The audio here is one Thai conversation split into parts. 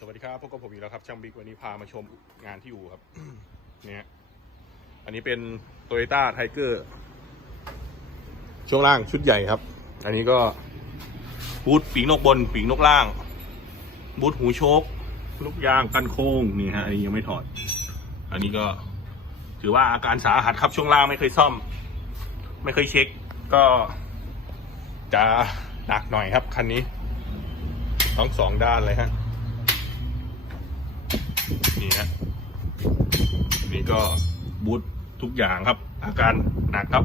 สวัสดีครับพบกับผมอีกแล้วครับช่างบิ๊กวันนี้พามาชมงานที่อู่ครับ เนี่ยอันนี้เป็น t o y ยต้าไทเกอร์ช่วงล่างชุดใหญ่ครับ อันนี้ก็บูทปีกนกบน ปีกนกล่าง บูทหูโชคลูกยางกันโค้งนี่ฮะอันนี้ยังไม่ถอด อันนี้ก็ถือว่าอาการสาหัสครับช่วงล่างไม่เคยซ่อม ไม่เคยเช็ค ก็จะหนักหน่อยครับคันนี้ ทั้งสองด้านเลยฮะ นี่ฮะนี่ก็บูททุกอย่างครับ อาการหนักครับ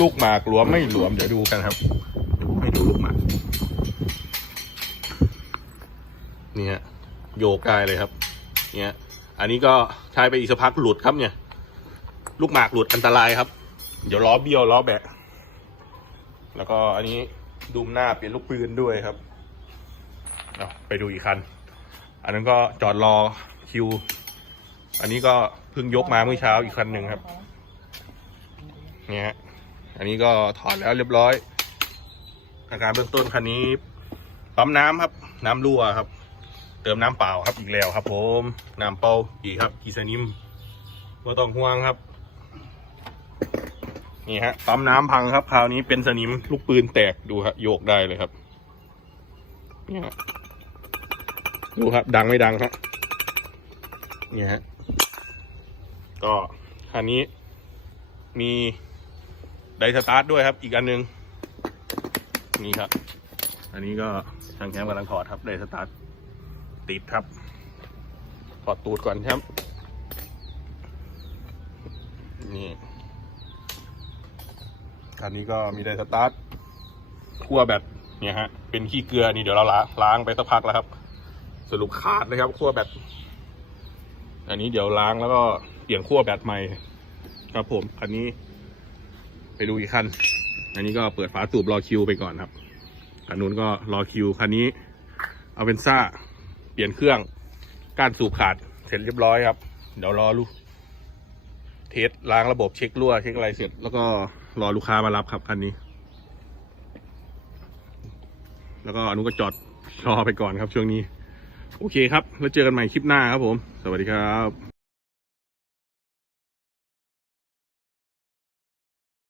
ลูกหมากหลวมไม่หลวมเดี๋ยวดูกันครับเดี๋ยวผมให้ดูลูกหมากนี่ฮะโยกได้เลยครับ เนี่ย อันนี้ก็ใช้ไปอีกสักพักหลุดครับเนี่ย ลูกหมากหลุดอันตรายครับ เดี๋ยวล้อเบี้ยวล้อแบะ แล้วก็อันนี้ดุมหน้าเปลี่ยนลูกปืนด้วยครับ เอาไปดูอีกคัน อันนั้นก็จอดรอคิว อันนี้ก็เพิ่งยกมาเมื่อเช้าอีกคันหนึ่งครับ เนี่ยฮะอันนี้ก็ถอดแล้วเรียบร้อย อาการเบื้องต้นคันนี้ปั๊มน้ำครับ น้ำรั่วครับ เติมน้ำเปล่าครับอีกแล้วครับผมน้ำเปล่าอีกครับกีสนิมไม่ต้องห่วงครับ นี่ฮะปั๊มน้ำพังครับคราวนี้เป็นสนิมลูกปืนแตกดูฮะโยกได้เลยครับเนี่ยฮะ ดูครับ ดังไม่ดังครับเนี่ยฮะก็คันนี้มีไดสตาร์ทด้วยครับ อีกอันหนึง นี่ครับ อันนี้ก็ทางแคมป์กำลังถอดครับไดสตาร์ทติดครับถอดตูดก่อนครับ นี่คันนี้ก็มีไดสตาร์ทขั้วแบตเนี่ยฮะเป็นขี้เกลือนี่เดี๋ยวเราล้างไปสักพักแล้วครับ สรุปขาดเลยครับขั้วแบตอันนี้เดี๋ยวล้างแล้วก็เปลี่ยนขั้วแบตใหม่ ครับผมคันนี้ ไปดูอีกคัน อันนี้ก็เปิดฝาสูบรอคิวไปก่อนครับคันนู้นก็รอคิวคันนี้เอาเป็นซ่าเปลี่ยนเครื่องก้านสูบขาดเสร็จเรียบร้อยครับ เดี๋ยวรอลูกเทสล้างระบบเช็ครั่วเช็คอะไรเสร็จ แล้วก็รอลูกค้ามารับครับคันนี้ แล้วก็อนุก็จอดรอไปก่อนครับช่วงนี้ โอเคครับ แล้วเจอกันใหม่คลิปหน้าครับผม สวัสดีครับ